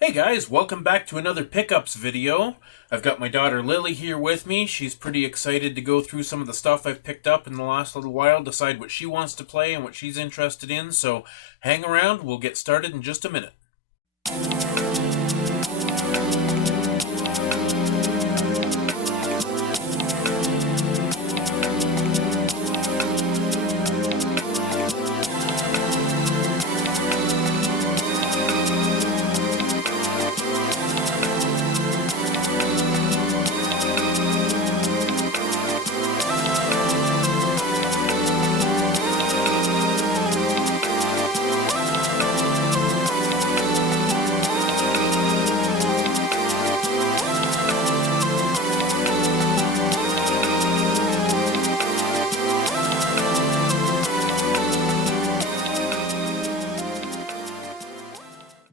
Hey guys, welcome back to another pickups video. I've got my daughter Lily here with me. She's pretty excited to go through some of the stuff I've picked up in the last little while, decide what she wants to play and what she's interested in, so hang around, we'll get started in just a minute.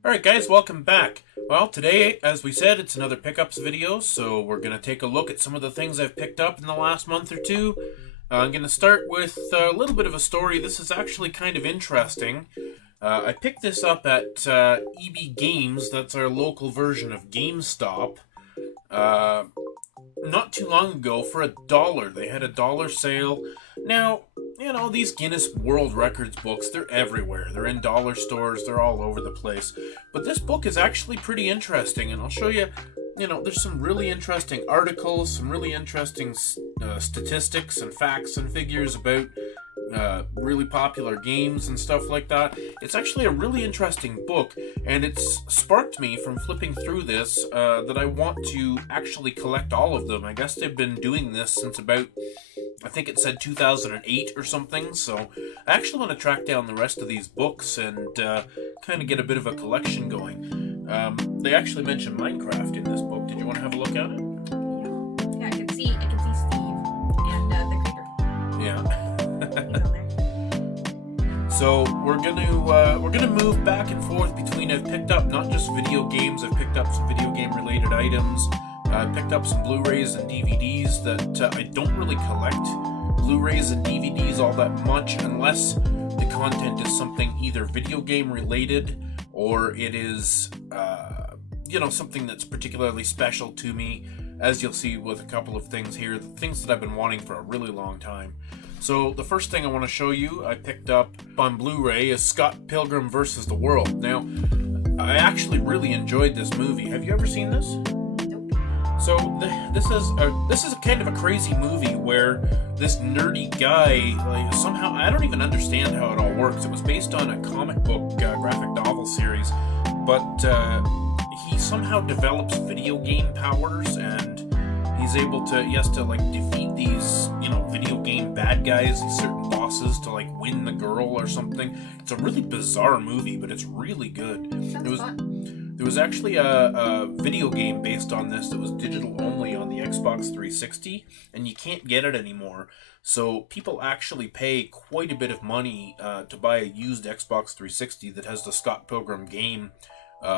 Alright guys, welcome back. Well, today, as we said, it's another pickups video, so we're going to take a look at some of the things I've picked up in the last month or two. I'm going to start with a little bit of a story. This is actually kind of interesting. I picked this up at EB Games, that's our local version of GameStop, not too long ago for $1. They had a $1 sale. Now, you know, these Guinness World Records books, they're everywhere. They're in dollar stores, they're all over the place. But this book is actually pretty interesting, and I'll show you, there's some really interesting articles, some really interesting statistics and facts and figures about really popular games and stuff like that. It's actually a really interesting book, and it's sparked me from flipping through this that I want to actually collect all of them. I guess they've been doing this since about, I think it said 2008 or something, so I actually want to track down the rest of these books and kind of get a bit of a collection going. They actually mentioned Minecraft in this book. Did you want to have a look at it? Yeah, I can see Steve and the creeper. Yeah. So we're gonna move back and forth between, I've picked up not just video games, I've picked up some video game related items. I picked up some Blu-rays and DVDs that I don't really collect Blu-rays and DVDs all that much unless the content is something either video game related or it is, something that's particularly special to me, as you'll see with a couple of things here, the things that I've been wanting for a really long time. So the first thing I want to show you, I picked up on Blu-ray, is Scott Pilgrim vs. the World. Now, I actually really enjoyed this movie. Have you ever seen this? So this is a kind of a crazy movie where this nerdy guy, somehow, I don't even understand how it all works. It was based on a comic book graphic novel series, but he somehow develops video game powers, and he's able to, defeat these, video game bad guys, these certain bosses to, win the girl or something. It's a really bizarre movie, but it's really good. Sounds fun. There was actually a video game based on this that was digital only on the Xbox 360, and you can't get it anymore. So people actually pay quite a bit of money to buy a used Xbox 360 that has the Scott Pilgrim game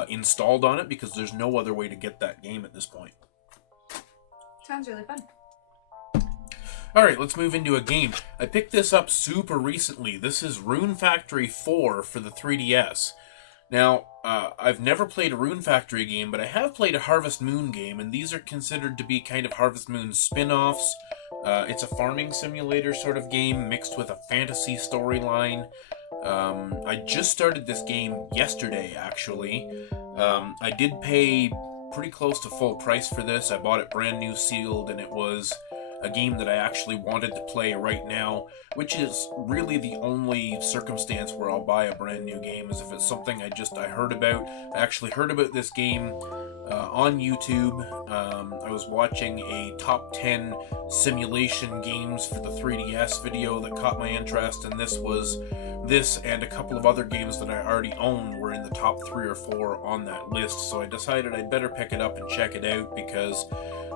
installed on it, because there's no other way to get that game at this point. Sounds really fun. Alright, let's move into a game. I picked this up super recently. This is Rune Factory 4 for the 3DS. Now, I've never played a Rune Factory game, but I have played a Harvest Moon game, and these are considered to be kind of Harvest Moon spin-offs. It's a farming simulator sort of game mixed with a fantasy storyline. I just started this game yesterday, actually. I did pay pretty close to full price for this. I bought it brand new sealed, and it was a game that I actually wanted to play right now, which is really the only circumstance where I'll buy a brand new game, is if it's something I heard about. I actually heard about this game on YouTube. I was watching a top 10 simulation games for the 3DS video that caught my interest, and this and a couple of other games that I already own were in the top 3 or 4 on that list, so I decided I'd better pick it up and check it out, because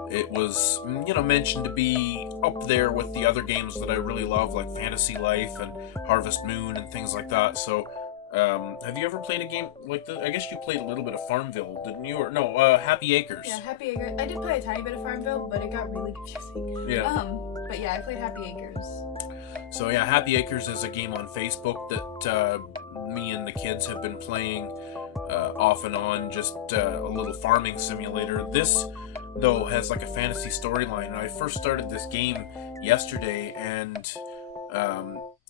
it was, mentioned to be up there with the other games that I really love, like Fantasy Life and Harvest Moon and things like that. So, have you ever played a game like this? I guess you played a little bit of Farmville, didn't you? Or no, Happy Acres. Yeah, Happy Acres. I did play a tiny bit of Farmville, but it got really confusing. Yeah. But yeah, I played Happy Acres. So yeah, Happy Acres is a game on Facebook that me and the kids have been playing off and on, just a little farming simulator. This, though, has like a fantasy storyline. I first started this game yesterday, and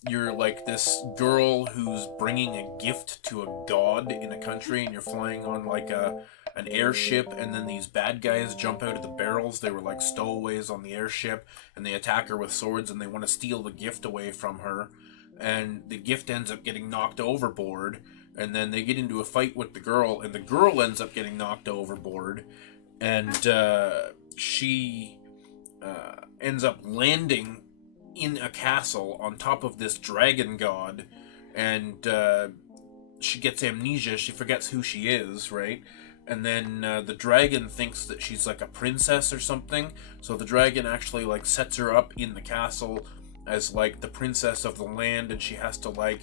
you're like this girl who's bringing a gift to a god in a country, and you're flying on like an airship, and then these bad guys jump out of the barrels. They were like stowaways on the airship, and they attack her with swords, and they want to steal the gift away from her, and the gift ends up getting knocked overboard, and then they get into a fight with the girl, and the girl ends up getting knocked overboard, and she ends up landing in a castle on top of this dragon god, and she gets amnesia. She forgets who she is, right? And then the dragon thinks that she's like a princess or something, so the dragon actually like sets her up in the castle as like the princess of the land, and she has to like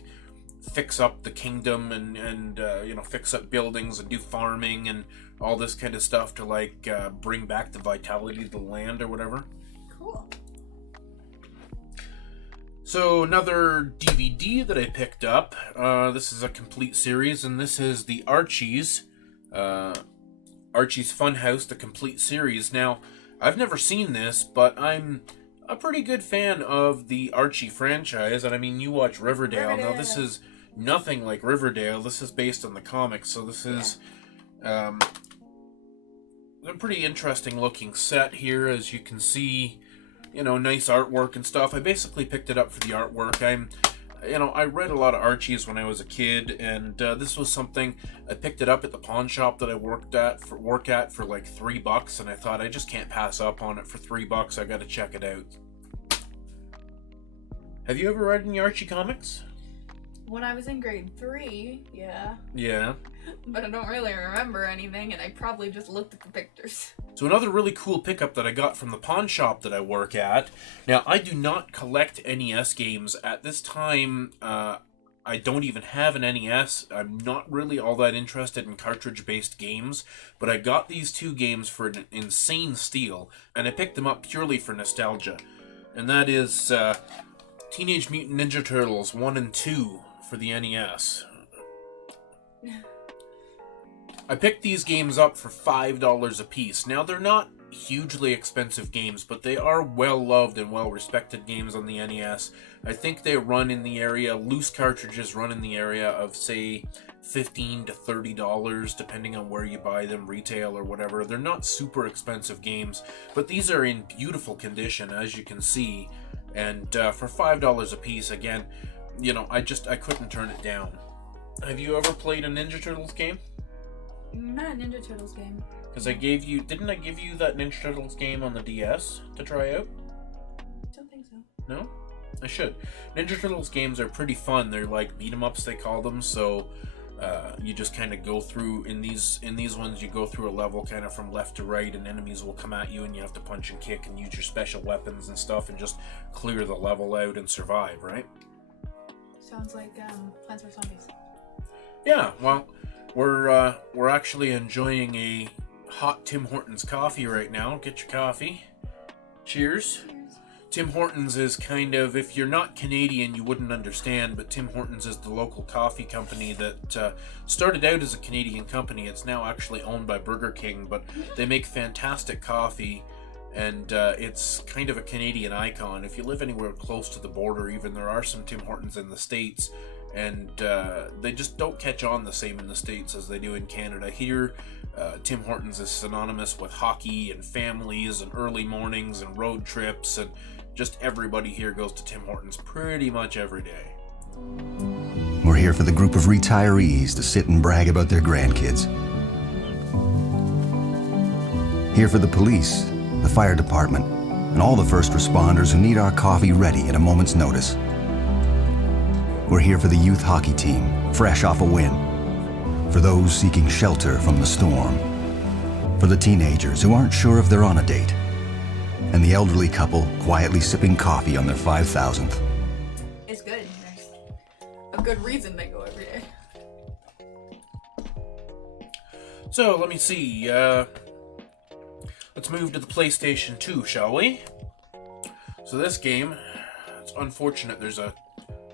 fix up the kingdom and you know, fix up buildings and do farming and all this kind of stuff to like bring back the vitality to the land or whatever. Cool. So another DVD that I picked up, this is a complete series, and this is the Archie's Funhouse, the complete series. Now, I've never seen this, but I'm a pretty good fan of the Archie franchise, and I mean, you watch Riverdale. Now, this is nothing like Riverdale. This is based on the comics, so this is a pretty interesting looking set here, as you can see. You know, nice artwork and stuff. I basically picked it up for the artwork. I read a lot of Archies when I was a kid, and this was something I picked it up at the pawn shop that I work at for like $3, and I thought I just can't pass up on it for $3. I got to check it out. Have you ever read any Archie comics? When I was in grade 3, yeah. Yeah. But I don't really remember anything, and I probably just looked at the pictures. So another really cool pickup that I got from the pawn shop that I work at. Now, I do not collect NES games. At this time, I don't even have an NES. I'm not really all that interested in cartridge-based games, but I got these two games for an insane steal, and I picked them up purely for nostalgia. And that is Teenage Mutant Ninja Turtles 1 and 2 for the NES. I picked these games up for $5 a piece. Now, they're not hugely expensive games, but they are well-loved and well-respected games on the NES. I think they run in the area, loose cartridges run in the area of, say, $15 to $30, depending on where you buy them, retail or whatever. They're not super expensive games, but these are in beautiful condition, as you can see. And for $5 a piece, again, you know, I couldn't turn it down. Have you ever played a Ninja Turtles game? Not a Ninja Turtles game. Because didn't I give you that Ninja Turtles game on the DS to try out? Don't think so. No? I should. Ninja Turtles games are pretty fun. They're like beat-em-ups, they call them, so you just kind of go through, in these ones, you go through a level kind of from left to right, and enemies will come at you, and you have to punch and kick and use your special weapons and stuff, and just clear the level out and survive, right? Sounds like Plants vs. Zombies. Yeah, well, we're actually enjoying a hot Tim Hortons coffee right now. Get your coffee. Cheers. Tim Hortons is kind of, if you're not Canadian, you wouldn't understand, but Tim Hortons is the local coffee company that started out as a Canadian company. It's now actually owned by Burger King, but they make fantastic coffee, and it's kind of a Canadian icon. If you live anywhere close to the border, even, there are some Tim Hortons in the States, and they just don't catch on the same in the States as they do in Canada. Here, Tim Hortons is synonymous with hockey and families and early mornings and road trips, and just everybody here goes to Tim Hortons pretty much every day. We're here for the group of retirees to sit and brag about their grandkids. Here for the police, the fire department, and all the first responders who need our coffee ready at a moment's notice. We're here for the youth hockey team, fresh off a win. For those seeking shelter from the storm. For the teenagers who aren't sure if they're on a date. And the elderly couple quietly sipping coffee on their 5,000th. It's good. There's a good reason they go every day. So, let me see. Let's move to the PlayStation 2, shall we? So this game, it's unfortunate. There's a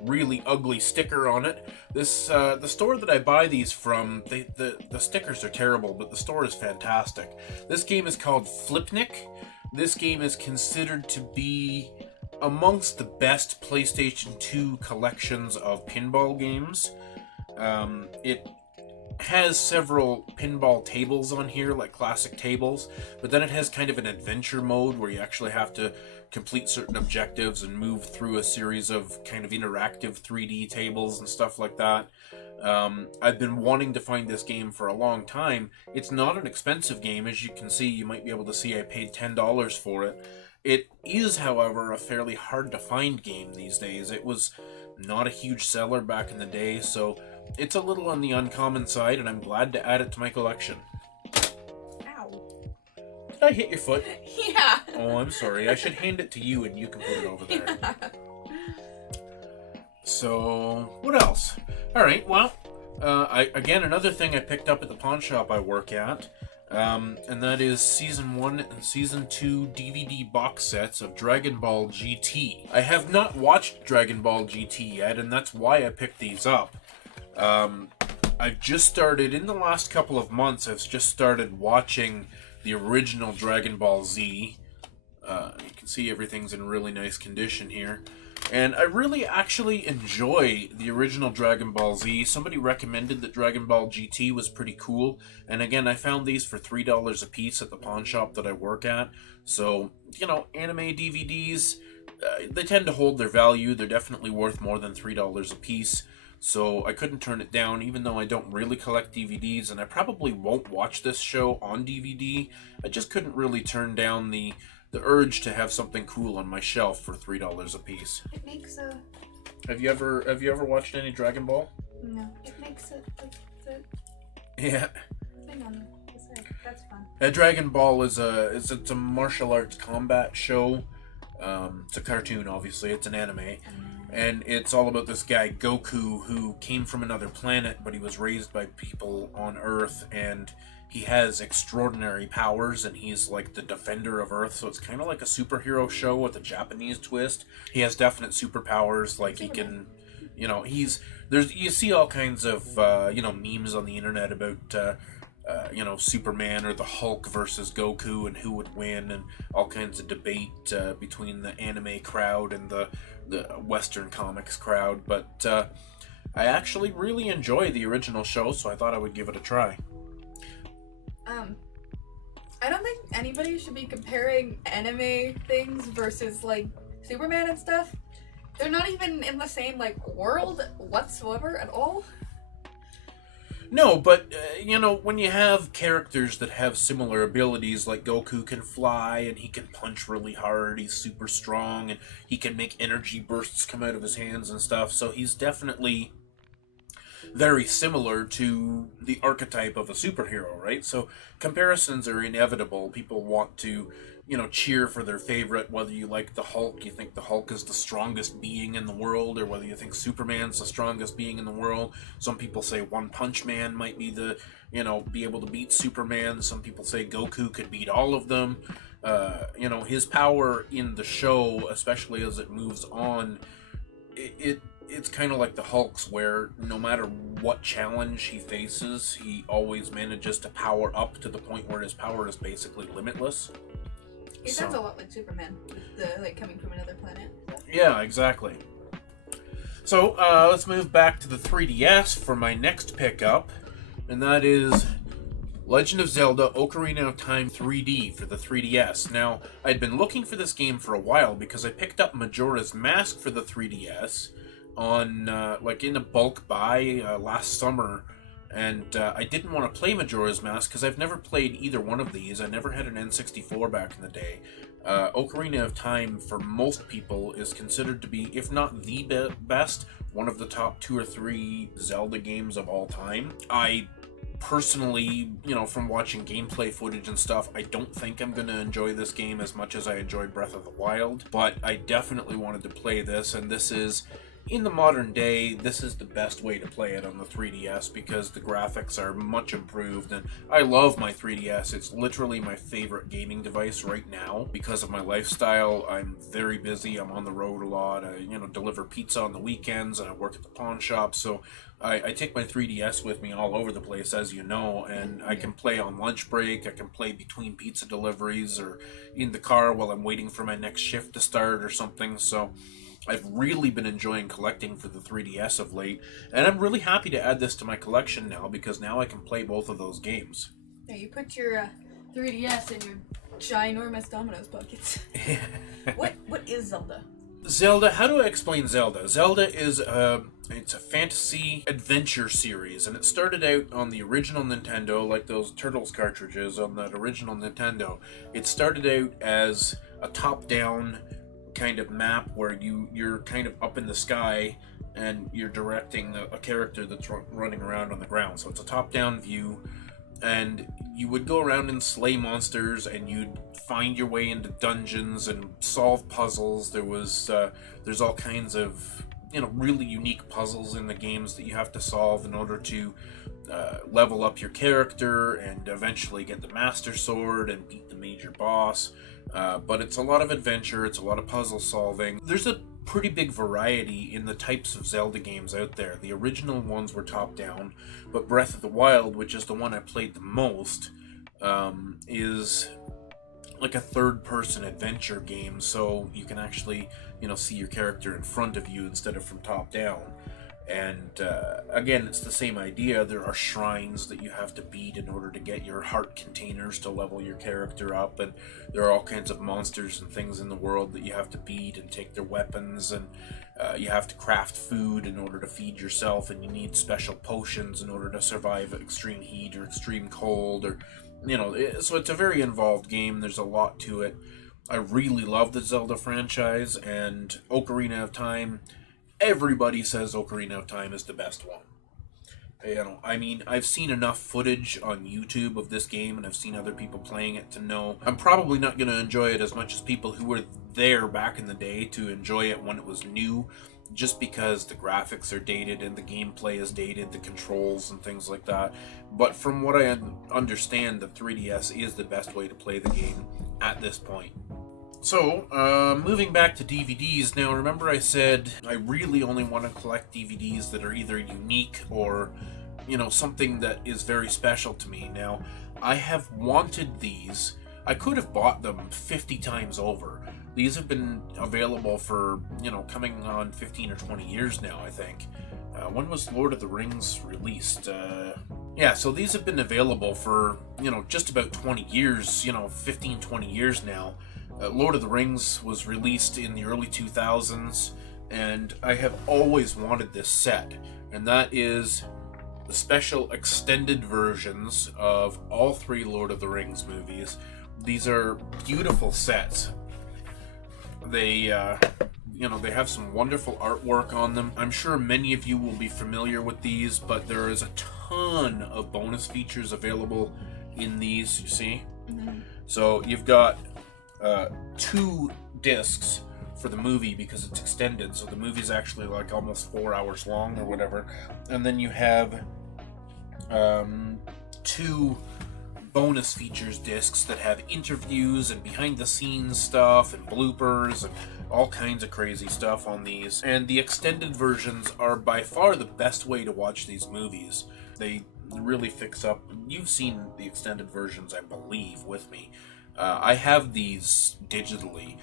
really ugly sticker on it. This the store that I buy these from, the stickers are terrible, but the store is fantastic. This game is called Flipnic. This game is considered to be amongst the best PlayStation 2 collections of pinball games. It has several pinball tables on here, like classic tables, but then it has kind of an adventure mode where you actually have to complete certain objectives and move through a series of kind of interactive 3D tables and stuff like that. I've been wanting to find this game for a long time. It's not an expensive game, as you can see. You might be able to see I paid $10 for it. It is, however, a fairly hard to find game these days. It was not a huge seller back in the day, so it's a little on the uncommon side, and I'm glad to add it to my collection. Ow. Did I hit your foot? Yeah. Oh, I'm sorry. I should hand it to you and you can put it over there. Yeah. So, what else? Alright, well, again, another thing I picked up at the pawn shop I work at, and that is Season 1 and Season 2 DVD box sets of Dragon Ball GT. I have not watched Dragon Ball GT yet, and that's why I picked these up. I've just started, in the last couple of months, I've just started watching the original Dragon Ball Z. You can see everything's in really nice condition here. And I really actually enjoy the original Dragon Ball Z. Somebody recommended that Dragon Ball GT was pretty cool. And again, I found these for $3 a piece at the pawn shop that I work at. So, you know, anime DVDs, they tend to hold their value. They're definitely worth more than $3 a piece. So I couldn't turn it down, even though I don't really collect DVDs, and I probably won't watch this show on DVD. I just couldn't really turn down the urge to have something cool on my shelf for $3 a piece. It makes a... Have you ever watched any Dragon Ball? No. It makes it like the Yeah. thing on the side. That's fun. Dragon Ball is it's a martial arts combat show. It's a cartoon, obviously. It's an anime. And it's all about this guy, Goku, who came from another planet, but he was raised by people on Earth, and he has extraordinary powers, and he's like the defender of Earth, so it's kind of like a superhero show with a Japanese twist. He has definite superpowers, like he can, you know, you see all kinds of, memes on the internet about, Superman or the Hulk versus Goku and who would win, and all kinds of debate between the anime crowd and the Western comics crowd, but I actually really enjoy the original show, so I thought I would give it a try. I don't think anybody should be comparing anime things versus, like, Superman and stuff. They're not even in the same, like, world whatsoever at all. No, but, when you have characters that have similar abilities, like Goku can fly, and he can punch really hard, he's super strong, and he can make energy bursts come out of his hands and stuff, so he's definitely very similar to the archetype of a superhero, right? So comparisons are inevitable. People want to, cheer for their favorite, whether you like the Hulk, you think the Hulk is the strongest being in the world, or whether you think Superman's the strongest being in the world. Some people say One Punch Man might be be able to beat Superman. Some people say Goku could beat all of them. His power in the show, especially as it moves on, it's kind of like the Hulk's, where no matter what challenge he faces, he always manages to power up to the point where his power is basically limitless. He sounds a lot like Superman, coming from another planet. Yeah, exactly. So, let's move back to the 3DS for my next pickup, and that is Legend of Zelda Ocarina of Time 3D for the 3DS. Now, I'd been looking for this game for a while because I picked up Majora's Mask for the 3DS on, in a bulk buy last summer, and I didn't want to play Majora's Mask because I've never played either one of these. I never had an N64 back in the day. Ocarina of Time, for most people, is considered to be, if not the best, one of the top 2 or 3 Zelda games of all time. I personally, from watching gameplay footage and stuff, I don't think I'm going to enjoy this game as much as I enjoyed Breath of the Wild, but I definitely wanted to play this, and this is in the modern day, this is the best way to play it on the 3DS because the graphics are much improved, and I love my 3DS. It's literally my favorite gaming device right now because of my lifestyle. I'm very busy. I'm on the road a lot. I, deliver pizza on the weekends, and I work at the pawn shop, so I take my 3DS with me all over the place, as you know, and I can play on lunch break, I can play between pizza deliveries, or in the car while I'm waiting for my next shift to start or something, so I've really been enjoying collecting for the 3DS of late, and I'm really happy to add this to my collection now, because now I can play both of those games. Yeah, you put your 3DS in your ginormous Domino's buckets. What is Zelda? Zelda, how do I explain Zelda? Zelda is it's a fantasy adventure series, and it started out on the original Nintendo, like those Turtles cartridges on that original Nintendo. It started out as a top-down kind of map where you're kind of up in the sky and you're directing a character that's running around on the ground. So it's a top-down view, and you would go around and slay monsters, and you'd find your way into dungeons and solve puzzles. There's all kinds of really unique puzzles in the games that you have to solve in order to level up your character and eventually get the Master Sword and beat the major boss. But it's a lot of adventure, it's a lot of puzzle solving. There's a pretty big variety in the types of Zelda games out there. The original ones were top-down, but Breath of the Wild, which is the one I played the most, is like a third-person adventure game, so you can actually, see your character in front of you instead of from top-down. And again, it's the same idea. There are shrines that you have to beat in order to get your heart containers to level your character up, and there are all kinds of monsters and things in the world that you have to beat and take their weapons, and you have to craft food in order to feed yourself, and you need special potions in order to survive extreme heat or extreme cold, or so it's a very involved game. There's a lot to it. I really love the Zelda franchise, and Ocarina of Time, everybody says Ocarina of Time is the best one. I've seen enough footage on YouTube of this game, and I've seen other people playing it to know I'm probably not going to enjoy it as much as people who were there back in the day to enjoy it when it was new, just because the graphics are dated and the gameplay is dated, the controls and things like that. But from what I understand, the 3DS is the best way to play the game at this point. So, moving back to DVDs, now remember I said I really only want to collect DVDs that are either unique or, something that is very special to me. Now, I have wanted these. I could have bought them 50 times over. These have been available for, coming on 15 or 20 years now, I think. When was Lord of the Rings released? So these have been available for, just about 20 years, 15, 20 years now. Lord of the Rings was released in the early 2000s, and I have always wanted this set, and that is the special extended versions of all 3 Lord of the Rings movies. These are beautiful sets. They have some wonderful artwork on them. I'm sure many of you will be familiar with these, but there is a ton of bonus features available in these, you see? Mm-hmm. So you've got 2 discs for the movie because it's extended, so the movie's actually like almost 4 hours long or whatever, and then you have 2 bonus features discs that have interviews and behind the scenes stuff and bloopers and all kinds of crazy stuff on these. And the extended versions are by far the best way to watch these movies. They really fix up. You've seen the extended versions, I believe, with me. I have these digitally,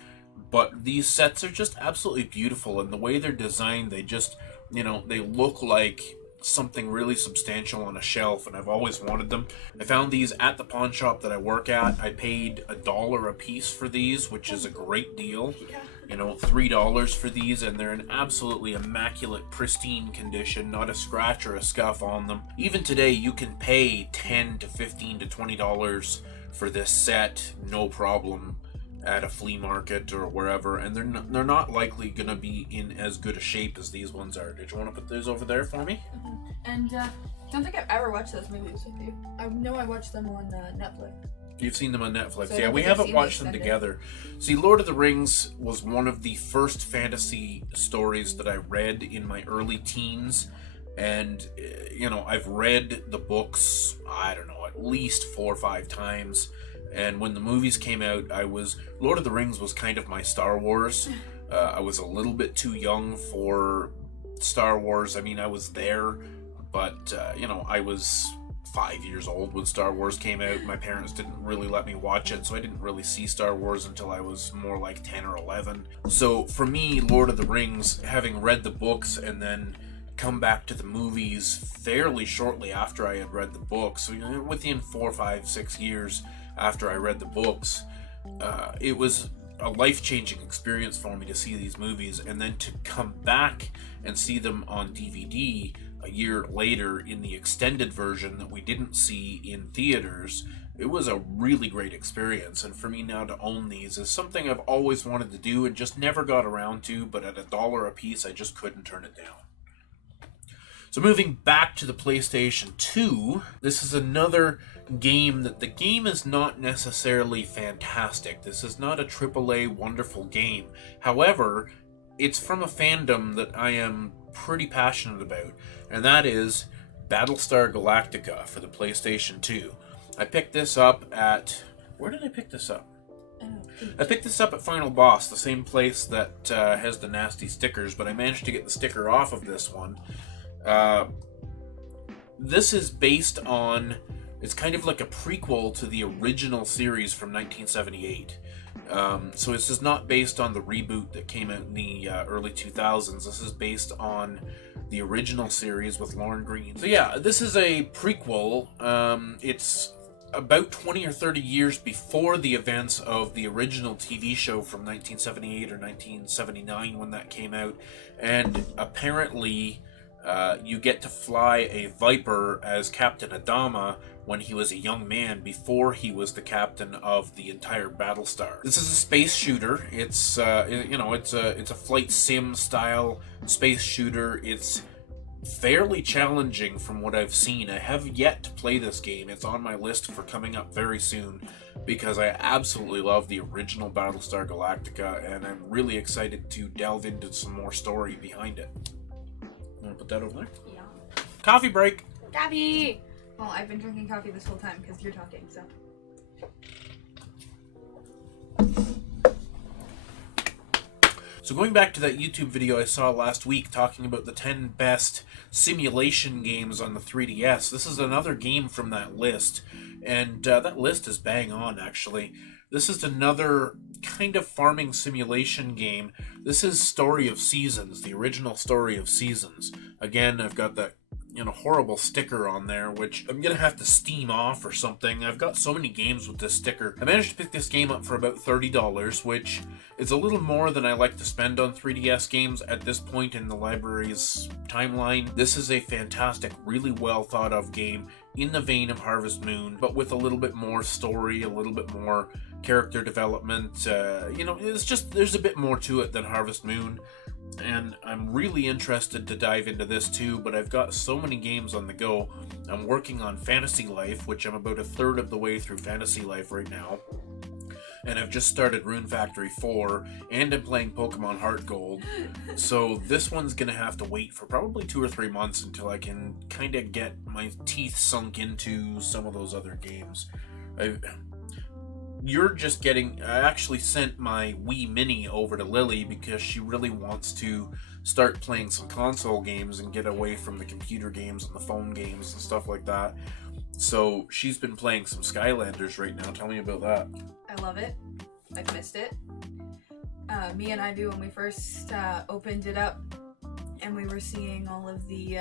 but these sets are just absolutely beautiful, and the way they're designed, they just, they look like something really substantial on a shelf, and I've always wanted them. I found these at the pawn shop that I work at. I paid $1 a piece for these, which is a great deal. $3 for these, and they're in absolutely immaculate, pristine condition, not a scratch or a scuff on them. Even today, you can pay $10 to $15 to $20 for this set, no problem, at a flea market or wherever, and they're not likely gonna be in as good a shape as these ones are. Did you want to put those over there for me? Mm-hmm. And don't think I've ever watched those movies with you. I know I watched them on Netflix. You've seen them on Netflix. So I Yeah, don't we think I've haven't seen watched the them extended. together. See, Lord of the Rings was one of the first fantasy stories that I read in my early teens. And, you know, I've read the books, I don't know, at least 4 or 5 times. And when the movies came out, Lord of the Rings was kind of my Star Wars. I was a little bit too young for Star Wars. I mean, I was there, but, you know, I was 5 years old when Star Wars came out. My parents didn't really let me watch it, so I didn't really see Star Wars until I was more like 10 or 11. So for me, Lord of the Rings, having read the books and then come back to the movies fairly shortly after I had read the books, so, you know, within 4, 5, 6 years after I read the books, it was a life-changing experience for me to see these movies, and then to come back and see them on DVD a year later in the extended version that we didn't see in theaters. It was a really great experience, and for me now to own these is something I've always wanted to do and just never got around to, but at $1 a piece I just couldn't turn it down. So moving back to the PlayStation 2, this is another game that the game is not necessarily fantastic. This is not a AAA wonderful game. However, it's from a fandom that I am pretty passionate about, and that is Battlestar Galactica for the PlayStation 2. I picked this up at... Where did I pick this up? I picked this up at Final Boss, the same place that has the nasty stickers, but I managed to get the sticker off of this one. This is based on... It's kind of like a prequel to the original series from 1978. So this is not based on the reboot that came out in the early 2000s. This is based on the original series with Lorne Greene. So yeah, this is a prequel. It's about 20 or 30 years before the events of the original TV show from 1978 or 1979 when that came out. And apparently... you get to fly a Viper as Captain Adama when he was a young man before he was the captain of the entire Battlestar. This is a space shooter. It's it's a flight sim style space shooter. It's fairly challenging from what I've seen. I have yet to play this game. It's on my list for coming up very soon because I absolutely love the original Battlestar Galactica, and I'm really excited to delve into some more story behind it. Want to put that over there? Yeah. Coffee break. Coffee! Well, I've been drinking coffee this whole time because you're talking, so. So going back to that YouTube video I saw last week talking about the 10 best simulation games on the 3DS, this is another game from that list. And that list is bang on, actually. This is another kind of farming simulation game. This is Story of Seasons, the original Story of Seasons. Again, I've got that horrible sticker on there, which I'm gonna have to steam off or something. I've got so many games with this sticker. I managed to pick this game up for about $30, which is a little more than I like to spend on 3DS games at this point in the library's timeline. This is a fantastic, really well thought of game in the vein of Harvest Moon, but with a little bit more story, a little bit more character development. There's a bit more to it than Harvest Moon. And I'm really interested to dive into this too, but I've got so many games on the go. I'm working on Fantasy Life, which I'm about a third of the way through Fantasy Life right now. And I've just started Rune Factory 4, and I'm playing Pokemon Heart Gold. So this one's going to have to wait for probably 2 or 3 months until I can kind of get my teeth sunk into some of those other games. I actually sent my Wii Mini over to Lilly because she really wants to start playing some console games and get away from the computer games and the phone games and stuff like that. So she's been playing some Skylanders right now. Tell me about that. I love it. I've missed it. Me and Ivy, when we first opened it up and we were seeing all of the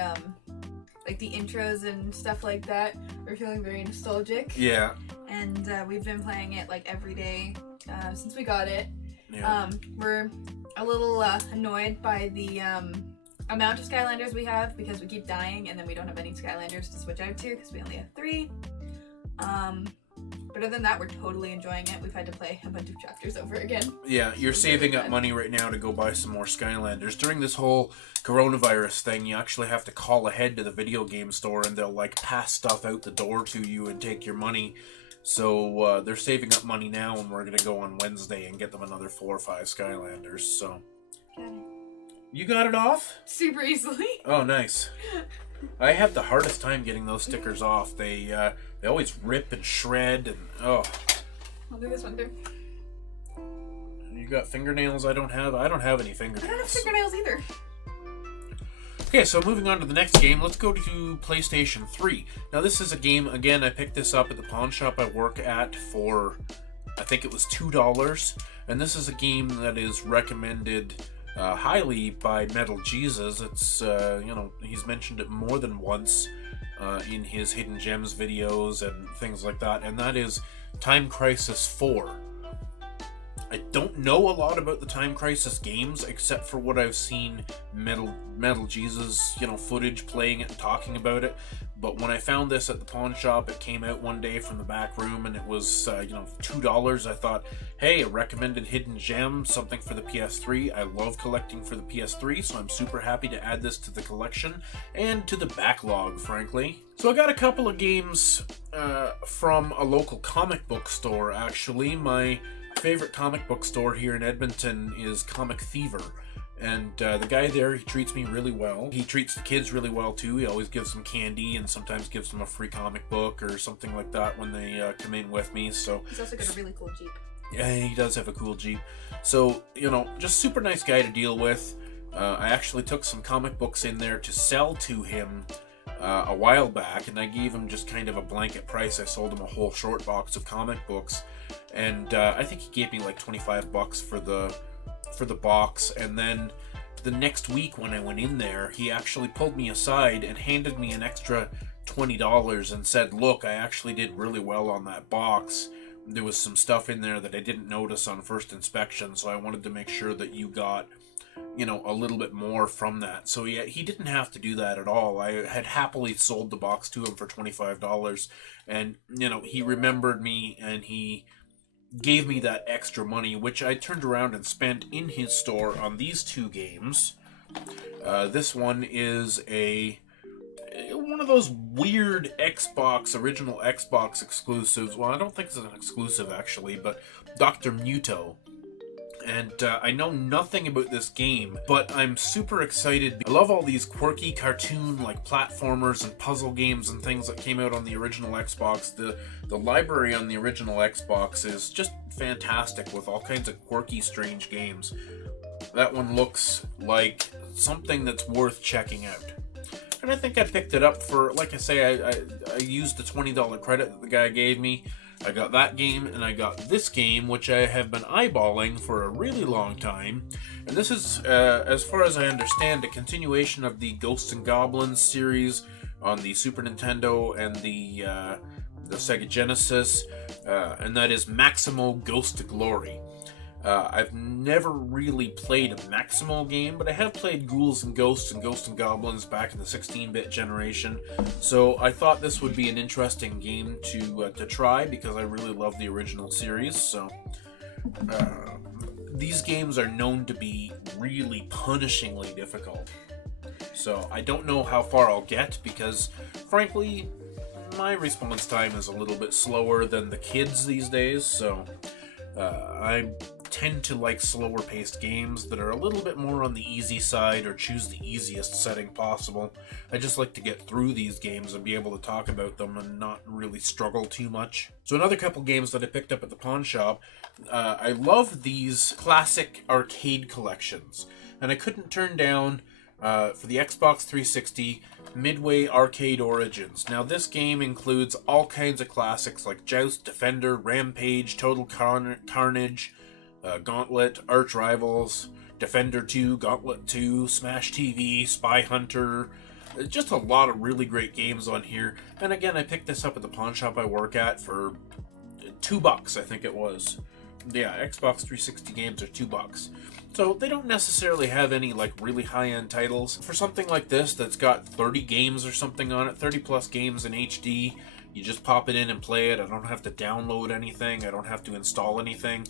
the intros and stuff like that, we're feeling very nostalgic. Yeah. And we've been playing it like every day since we got it. Yeah. We're a little annoyed by the amount of Skylanders we have because we keep dying and then we don't have any Skylanders to switch out to because we only have 3. But other than that, we're totally enjoying it. We've had to play a bunch of chapters over again. Yeah, you're saving up money right now to go buy some more Skylanders. During this whole coronavirus thing, you actually have to call ahead to the video game store and they'll pass stuff out the door to you and take your money. So they're saving up money now, and we're going to go on Wednesday and get them another 4 or 5 Skylanders. So you got it off? Super easily. Oh, nice. I have the hardest time getting those stickers off. They always rip and shred, and oh. I'll do this one too. You got fingernails I don't have? I don't have any fingernails. I don't have fingernails either. Okay, so moving on to the next game, let's go to PlayStation 3. Now this is a game, again, I picked this up at the pawn shop I work at for, I think it was $2. And this is a game that is recommended highly by Metal Jesus. It's, he's mentioned it more than once in his Hidden Gems videos and things like that. And that is Time Crisis 4. I don't know a lot about the Time Crisis games, except for what I've seen Metal Jesus, footage playing it and talking about it. But when I found this at the pawn shop, it came out one day from the back room, and it was, $2. I thought, hey, a recommended hidden gem, something for the PS3. I love collecting for the PS3, so I'm super happy to add this to the collection and to the backlog, frankly. So I got a couple of games from a local comic book store, actually. My favorite comic book store here in Edmonton is Comic Fever, and the guy there, he treats me really well. He treats the kids really well too. He always gives them candy and sometimes gives them a free comic book or something like that when they come in with me. So he's also got a really cool Jeep. Yeah, he does have a cool Jeep. So, just super nice guy to deal with. I actually took some comic books in there to sell to him a while back, and I gave him just kind of a blanket price. I sold him a whole short box of comic books, and I think he gave me like $25 for the box. And then the next week when I went in there, he actually pulled me aside and handed me an extra $20 and said, look, I actually did really well on that box. There was some stuff in there that I didn't notice on first inspection, so I wanted to make sure that you got a little bit more from that. So yeah, he didn't have to do that at all. I had happily sold the box to him for $25, and he remembered me and he gave me that extra money, which I turned around and spent in his store on these two games. This one is one of those weird original Xbox exclusives. Well, I don't think it's an exclusive actually, but Dr. Muto. And I know nothing about this game, but I'm super excited. I love all these quirky cartoon platformers and puzzle games and things that came out on the original Xbox. The library on the original Xbox is just fantastic with all kinds of quirky, strange games. That one looks like something that's worth checking out. And I think I picked it up for, like I say, I used the $20 credit that the guy gave me. I got that game, and I got this game, which I have been eyeballing for a really long time. And this is, as far as I understand, a continuation of the Ghosts and Goblins series on the Super Nintendo and the Sega Genesis, and that is Maximo Ghost to Glory. I've never really played a Maximo game, but I have played Ghouls and Ghosts and Goblins back in the 16-bit generation, so I thought this would be an interesting game to try because I really love the original series. So these games are known to be really punishingly difficult, so I don't know how far I'll get because, frankly, my response time is a little bit slower than the kids these days, so I tend to like slower paced games that are a little bit more on the easy side or choose the easiest setting possible. I just like to get through these games and be able to talk about them and not really struggle too much. So another couple games that I picked up at the pawn shop, I love these classic arcade collections, and I couldn't turn down for the Xbox 360 Midway Arcade Origins. Now this game includes all kinds of classics like Joust, Defender, Rampage, Total Carnage, Gauntlet, Arch Rivals, Defender 2, Gauntlet 2, Smash TV, Spy Hunter. Just a lot of really great games on here. And again, I picked this up at the pawn shop I work at for $2, I think it was. Yeah, Xbox 360 games are $2. So they don't necessarily have any really high-end titles. For something like this that's got 30 games or something on it, 30 plus games in HD, you just pop it in and play it. I don't have to download anything. I don't have to install anything.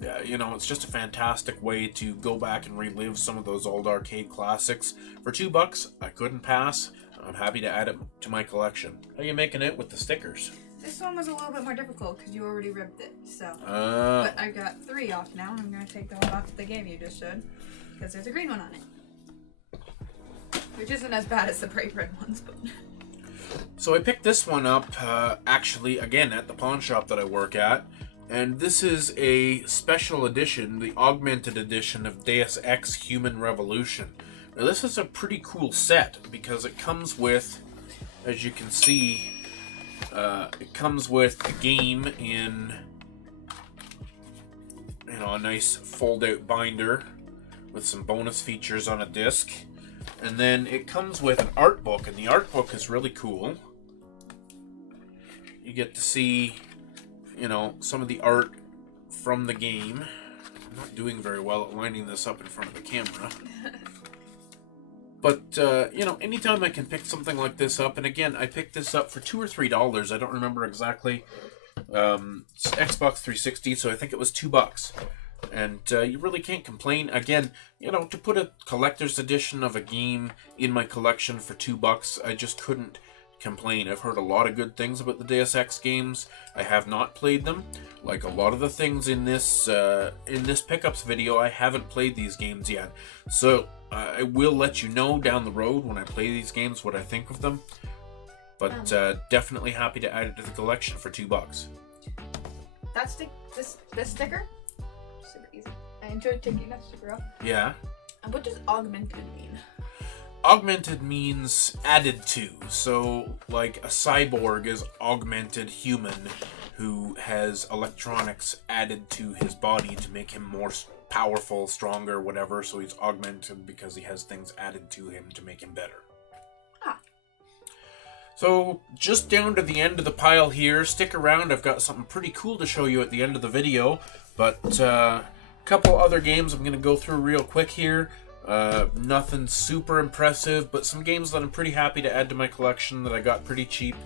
It's just a fantastic way to go back and relive some of those old arcade classics. For $2, I couldn't pass. I'm happy to add it to my collection. How are you making it with the stickers? This one was a little bit more difficult because you already ripped it, so. But I got 3 off now, and I'm gonna take the one off the game you just showed, because there's a green one on it. Which isn't as bad as the bright red ones, but... So I picked this one up, actually, again, at the pawn shop that I work at. And this is a special edition, the augmented edition of Deus Ex Human Revolution. Now this is a pretty cool set, because it comes with, as you can see, it comes with the game in, you know, a nice fold-out binder with some bonus features on a disc. And then it comes with an art book, and the art book is really cool. You get to see, you know, some of the art from the game. I'm not doing very well at lining this up in front of the camera. But, you know, anytime I can pick something like this up, and again, I picked this up for $2 or $3. I don't remember exactly. It's Xbox 360, so I think it was $2. And you really can't complain. Again, you know, to put a collector's edition of a game in my collection for $2, I just couldn't complain. I've heard a lot of good things about the Deus Ex games. I have not played them. Like a lot of the things in this pickups video, I haven't played these games yet. So I will let you know down the road when I play these games what I think of them. But definitely happy to add it to the collection for $2. This sticker? Super easy. I enjoyed taking that sticker off. Yeah. And what does augmented mean? Augmented means added to. So, like, a cyborg is augmented human who has electronics added to his body to make him more powerful, stronger, whatever. So he's augmented because he has things added to him to make him better. Ah. So, just down to the end of the pile here. Stick around, I've got something pretty cool to show you at the end of the video. But, a couple other games I'm going to go through real quick here. Nothing super impressive, but some games that I'm pretty happy to add to my collection that I got pretty cheap.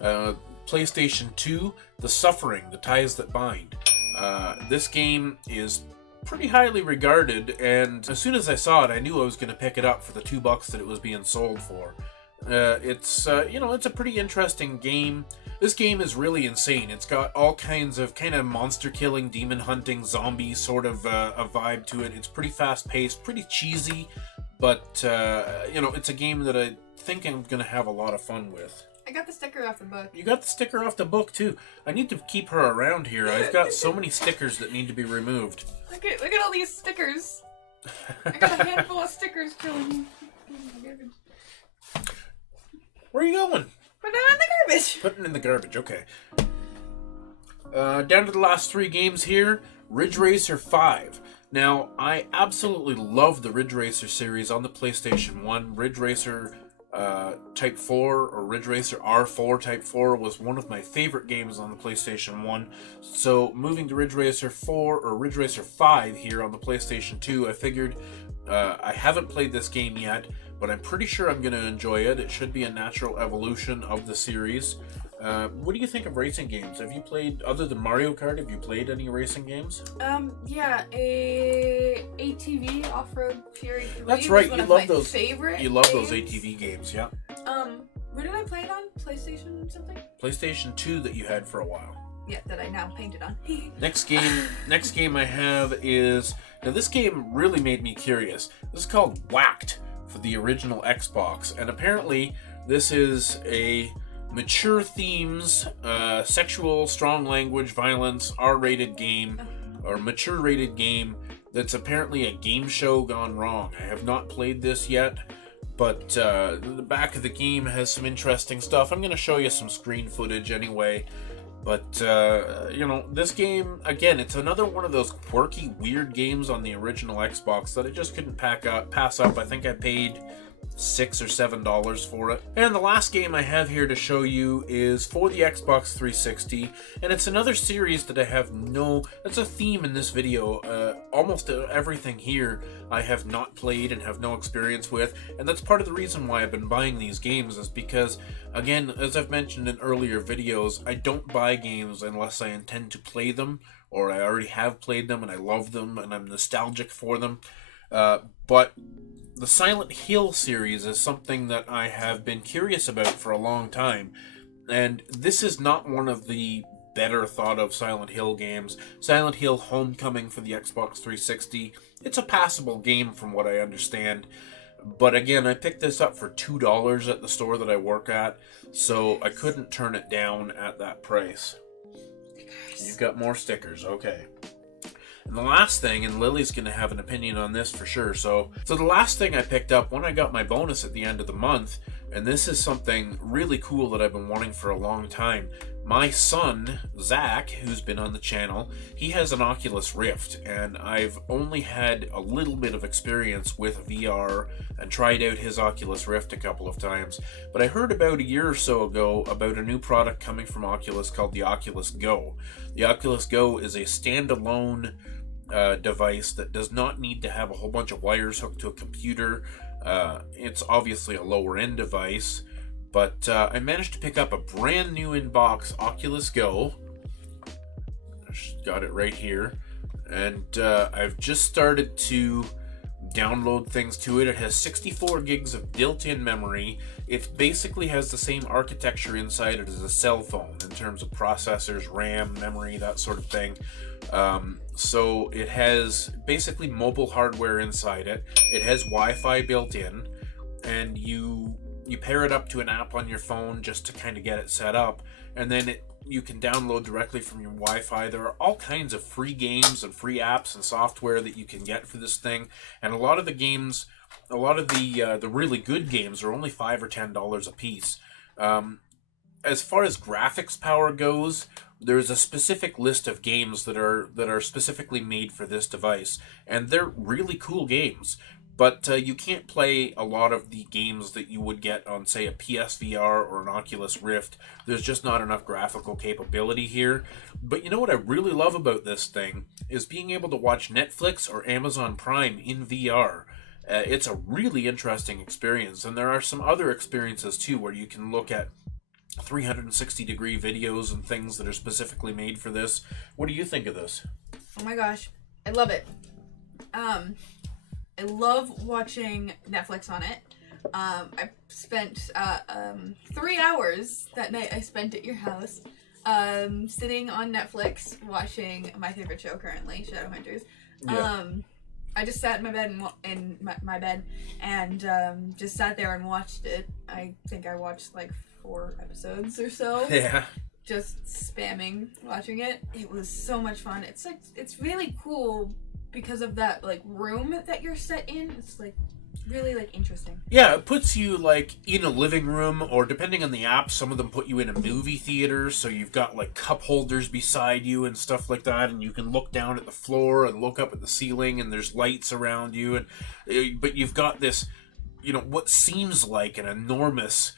PlayStation 2, The Suffering, The Ties That Bind. This game is pretty highly regarded, and as soon as I saw it, I knew I was going to pick it up for the $2 that it was being sold for. It's a pretty interesting game. This game is really insane. It's got all kinds of monster killing, demon hunting, zombie sort of a vibe to it. It's pretty fast paced, pretty cheesy, but it's a game that I think I'm gonna have a lot of fun with. I got the sticker off the book. You got the sticker off the book too. I need to keep her around here. I've got so many stickers that need to be removed. Look at all these stickers. I got a handful of stickers chilling. Where are you going? Put it in the garbage. Putting in the garbage, okay. Down to the last 3 games here. Ridge Racer 5. Now, I absolutely love the Ridge Racer series on the PlayStation 1. Ridge Racer Type 4 or Ridge Racer R4 Type 4 was one of my favorite games on the PlayStation 1. So, moving to Ridge Racer 4 or Ridge Racer 5 here on the PlayStation 2, I figured I haven't played this game yet, but I'm pretty sure I'm going to enjoy it. It should be a natural evolution of the series. What do you think of racing games? Have you played, other than Mario Kart, have you played any racing games? Yeah, a ATV Off-Road Fury 3. That's right, you love those. Favorite You love games. those ATV games, yeah. Where did I play it on? PlayStation something? PlayStation 2 that you had for a while. Yeah, that I now painted on. Next game I have is, now this game really made me curious. This is called Whacked for the original Xbox, and apparently this is a mature themes, sexual, strong language, violence, R-rated game, or mature rated game that's apparently a game show gone wrong. I have not played this yet, but the back of the game has some interesting stuff. I'm going to show you some screen footage anyway. But, this game, again, it's another one of those quirky, weird games on the original Xbox that I just couldn't pass up. I think I paid $6 or $7 for it. And the last game I have here to show you is for the Xbox 360, and it's another series that I have it's a theme in this video. Almost everything here I have not played and have no experience with, and that's part of the reason why I've been buying these games, is because, again, as I've mentioned in earlier videos, I don't buy games unless I intend to play them, or I already have played them and I love them and I'm nostalgic for them. But the Silent Hill series is something that I have been curious about for a long time. And this is not one of the better thought of Silent Hill games. Silent Hill Homecoming for the Xbox 360, it's a passable game from what I understand. But again, I picked this up for $2 at the store that I work at, so I couldn't turn it down at that price. Stickers. You've got more stickers, okay. And the last thing, and Lily's going to have an opinion on this for sure, so the last thing I picked up when I got my bonus at the end of the month, and this is something really cool that I've been wanting for a long time. My son, Zach, who's been on the channel, he has an Oculus Rift, and I've only had a little bit of experience with VR and tried out his Oculus Rift a couple of times. But I heard about a year or so ago about a new product coming from Oculus called the Oculus Go. The Oculus Go is a standalone device that does not need to have a whole bunch of wires hooked to a computer. It's obviously a lower end device, but I managed to pick up a brand new in-box Oculus Go. Got it right here, and I've just started to download things to it. It has 64 gigs of built-in memory. It basically has the same architecture inside it as a cell phone in terms of processors, RAM, memory, that sort of thing. So it has basically mobile hardware inside it. It has Wi-Fi built in, and you pair it up to an app on your phone just to kind of get it set up, and then you can download directly from your Wi-Fi. There are all kinds of free games and free apps and software that you can get for this thing, and a lot of the games, a lot of the really good games are only $5 or $10 a piece. As far as graphics power goes, there's a specific list of games that are specifically made for this device, and they're really cool games. But you can't play a lot of the games that you would get on, say, a PSVR or an Oculus Rift. There's just not enough graphical capability here. But you know what I really love about this thing is being able to watch Netflix or Amazon Prime in VR. It's a really interesting experience, and there are some other experiences too where you can look at 360-degree videos and things that are specifically made for this. What do you think of this? Oh my gosh, I love it. I love watching Netflix on it. I spent 3 hours that night I spent at your house sitting on Netflix watching my favorite show currently, Shadowhunters. Yeah. I just sat in my bed and just sat there and watched it. I think I watched like 4 episodes or so. Yeah. Just spamming watching it. It was so much fun. It's really cool because of that like room that you're set in. It's like really like interesting. Yeah, it puts you like in a living room, or depending on the app, some of them put you in a movie theater, so you've got like cup holders beside you and stuff like that, and you can look down at the floor and look up at the ceiling, and there's lights around you, and but you've got this, you know, what seems like an enormous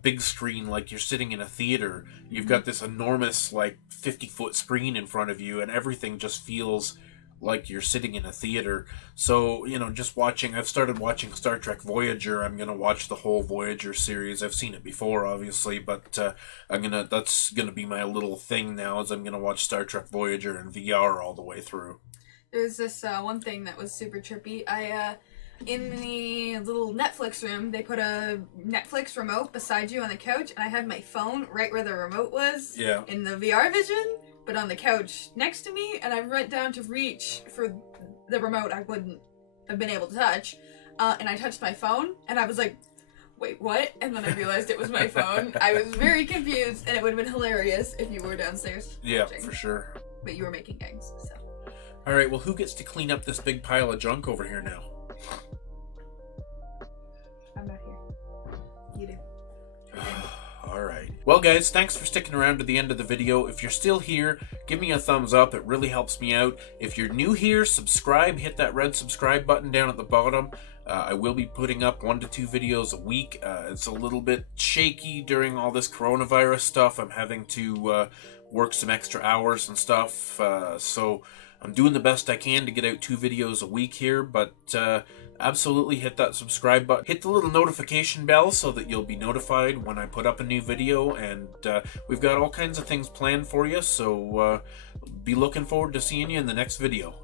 big screen, like you're sitting in a theater. You've got this enormous like 50-foot screen in front of you, and everything just feels like you're sitting in a theater. So, you know, just watching, I've started watching Star Trek Voyager. I'm going to watch the whole Voyager series. I've seen it before, obviously, but that's going to be my little thing now, is I'm going to watch Star Trek Voyager in VR all the way through. There's this one thing that was super trippy. In the little Netflix room, they put a Netflix remote beside you on the couch, and I had my phone right where the remote was. Yeah. In the VR vision, but on the couch next to me, and I went down to reach for the remote I wouldn't have been able to touch, and I touched my phone, and I was like, wait, what? And then I realized it was my phone. I was very confused, and it would have been hilarious if you were downstairs watching. For sure. But you were making eggs, so. Alright, well, who gets to clean up this big pile of junk over here now? I'm not here. You do. Alright. Well guys, thanks for sticking around to the end of the video. If you're still here, give me a thumbs up. It really helps me out. If you're new here, subscribe. Hit that red subscribe button down at the bottom. I will be putting up 1 to 2 videos a week. It's a little bit shaky during all this coronavirus stuff. I'm having to work some extra hours and stuff. So I'm doing the best I can to get out 2 videos a week here, but absolutely hit that subscribe button. Hit the little notification bell so that you'll be notified when I put up a new video, and we've got all kinds of things planned for you, so be looking forward to seeing you in the next video.